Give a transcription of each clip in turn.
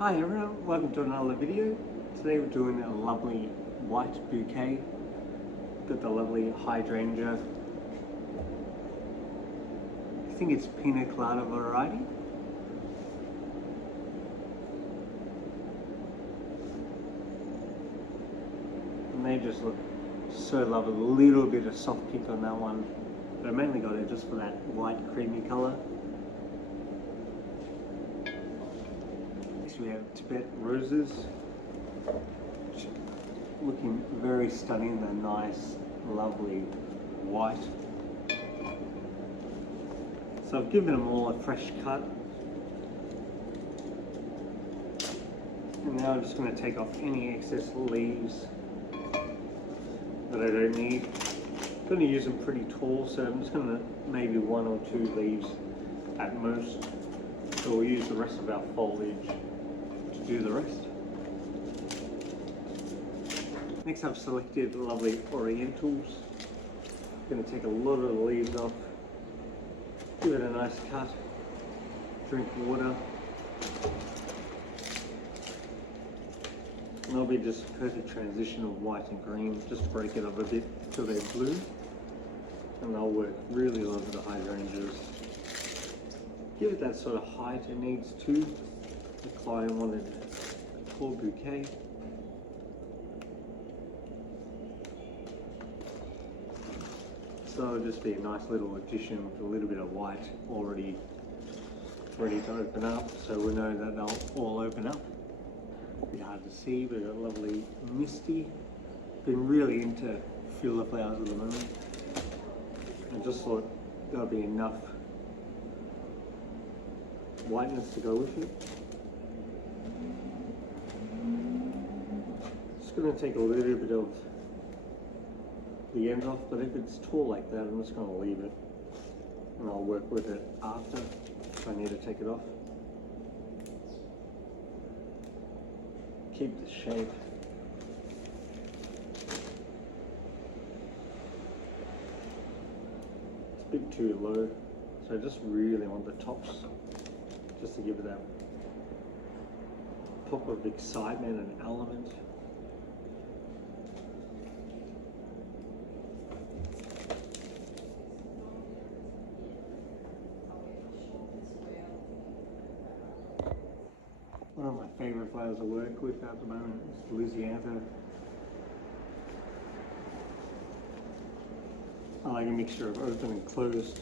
Hi everyone, welcome to another video. Today we're doing a lovely white bouquet. Got the lovely hydrangea. I think it's pina colada variety. And they just look so lovely. A little bit of soft pink on that one, but I mainly got it just for that white creamy color. We have Tibet roses, looking very stunning. They're nice, lovely white. So I've given them all a fresh cut, and now I'm just going to take off any excess leaves that I don't need. I'm going to use them pretty tall, so I'm just going to maybe one or two leaves at most. So we'll use the rest of our foliage do the rest. Next I've selected lovely orientals. I'm going to take a lot of the leaves off, give it a nice cut, drink water, and there'll be just a perfect transition of white and green, just to break it up a bit till they're blue, and they'll work really well with the hydrangeas. Give it that sort of height it needs to. The client wanted a tall bouquet. So it'll just be a nice little addition with a little bit of white already ready to open up, so we know that they'll all open up. It'll be hard to see, but a lovely misty. Been really into field flowers at the moment. I just thought there'll be enough whiteness to go with it. Just going to take a little bit of the end off, but if it's tall like that, I'm just going to leave it and I'll work with it after if I need to take it off. Keep the shape. It's a bit too low, so I just really want the tops just to give it that pop of excitement and element. One of my favourite flowers to work with at the moment is Louisiana. I like a mixture of open and closed.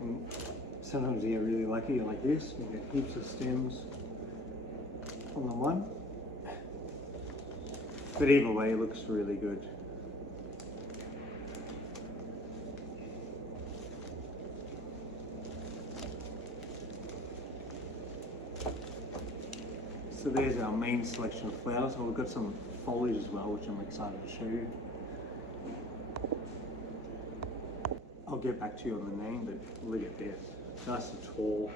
And sometimes you get really lucky like this, you get heaps of stems on the one. But either way, it looks really good. So there's our main selection of flowers. Oh, we've got some foliage as well, which I'm excited to show you. I'll get back to you on the name, but look at this. Nice and tall.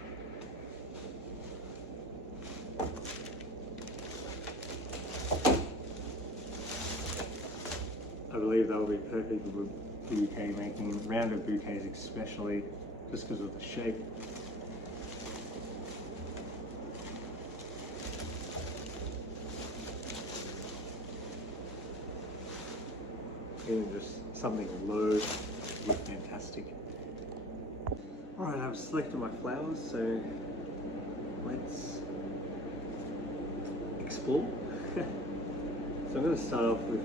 I believe that will be perfect with bouquet making, rounded bouquets especially, just because of the shape. Even just something low look fantastic. Alright, I've selected my flowers, so let's explore. So I'm going to start off with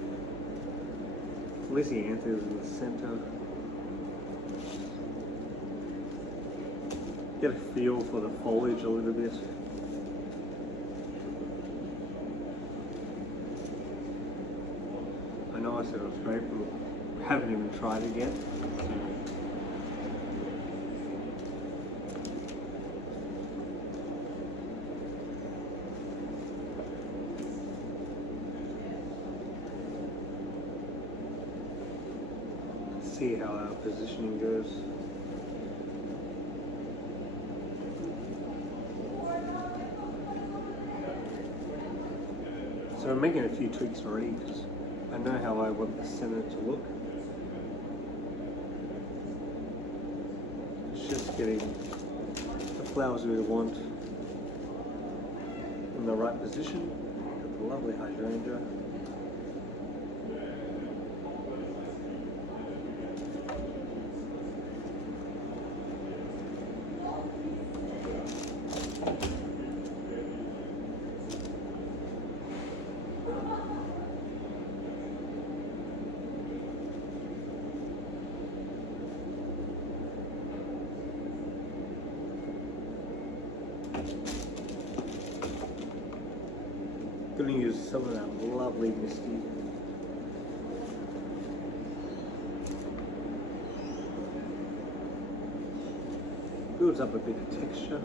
Lysianthus in the center. Get a feel for the foliage a little bit. I know I said it was great, but we haven't even tried it yet. See how our positioning goes. So I'm making a few tweaks already because I know how I want the center to look. It's just getting the flowers we want in the right position. Got the lovely hydrangea. Going to use some of that lovely misty. Builds up a bit of texture.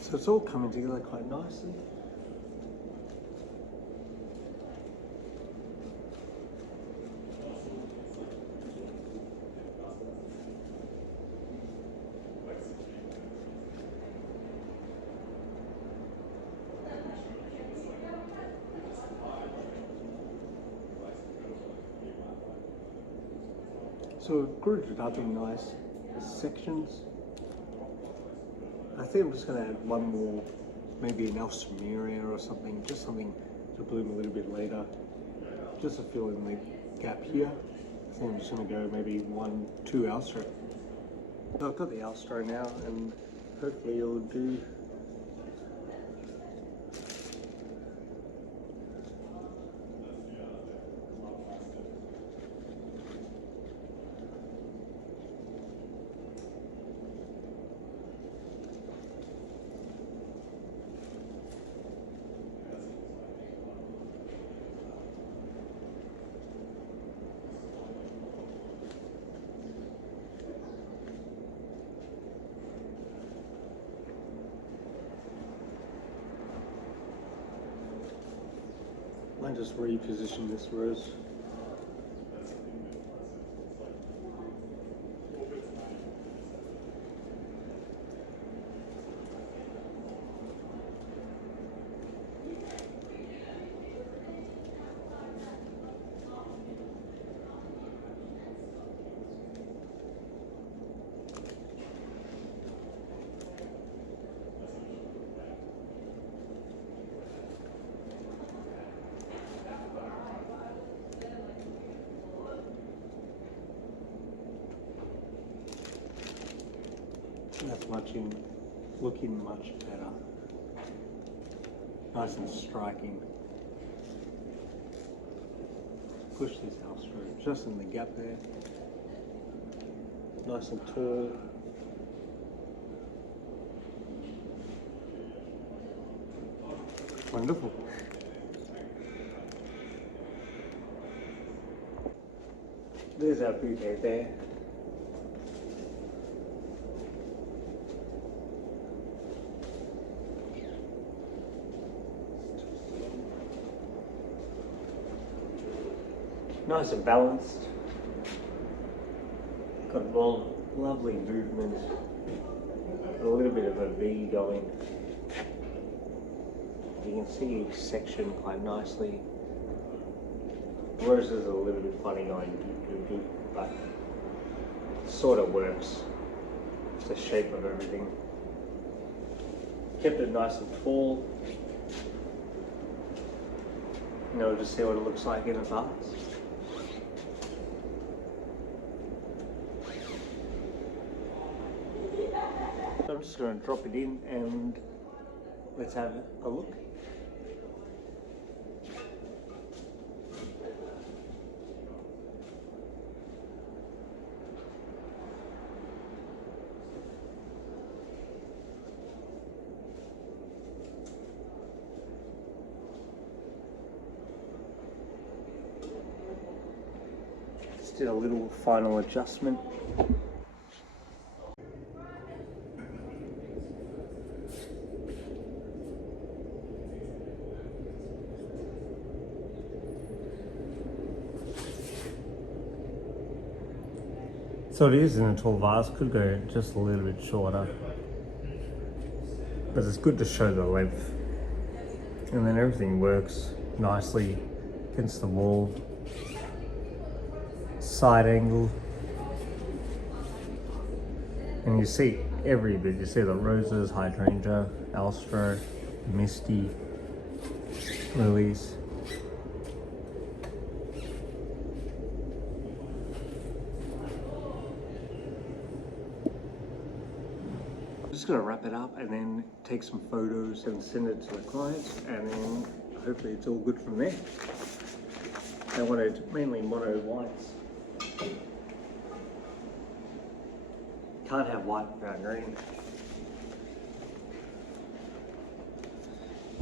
So it's all coming together quite nicely. So we've grouped it up in nice sections. I think I'm just going to add one more, maybe an alsmeria or something, just something to bloom a little bit later, just to fill in the gap here. I think I'm just going to go maybe 1, 2 Alstro. So I've got the Alstro now, and hopefully it'll do. I might just reposition this rose. That's looking much better. Nice and striking. Push this house through, just in the gap there. Nice and tall. Wonderful. There's our bouquet there. Nice and balanced. Got a lovely movement. Got a little bit of a V going. You can see each section quite nicely. The roses are a little bit funny going doop doop doop, but it sort of works. It's the shape of everything. Kept it nice and tall. Just see what it looks like in a vase. So I'm just going to drop it in and let's have a look. just did a little final adjustment. So it is in a tall vase, could go just a little bit shorter. But it's good to show the length. And then everything works nicely against the wall. Side angle. And you see every bit. You see the roses, hydrangea, astro, misty, lilies. I'm just going to wrap it up and then take some photos and send it to the clients, and then hopefully it's all good from there. I wanted mainly mono whites. Can't have white without green.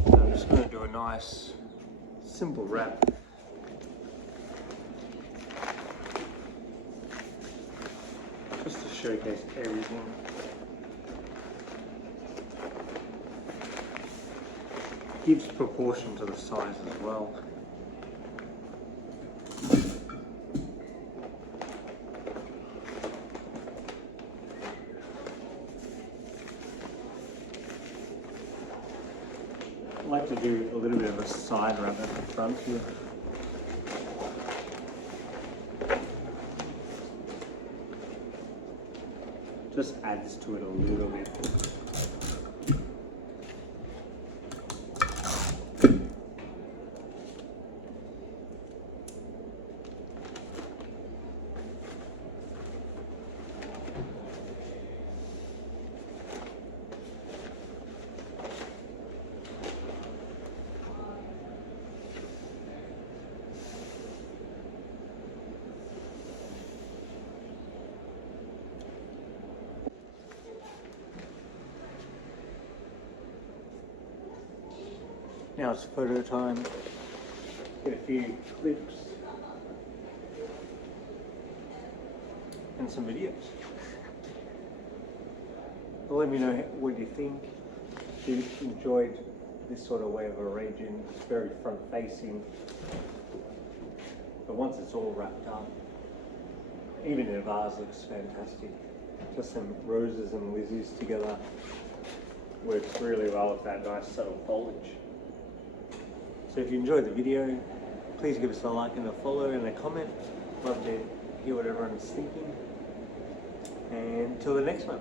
So I'm just going to do a nice simple wrap. Just to showcase everything. Gives proportion to the size as well. I like to do a little bit of a side wrap at the front here. Just adds to it a little bit. Now it's photo time. Get a few clips and some videos. Well, let me know what you think. If you enjoyed this sort of way of arranging, it's very front facing. But once it's all wrapped up, even in a vase looks fantastic. Just some roses and lizzies together works really well with that nice subtle foliage. So if you enjoyed the video, please give us a like and a follow and a comment. Love to hear what everyone's thinking. And until the next one.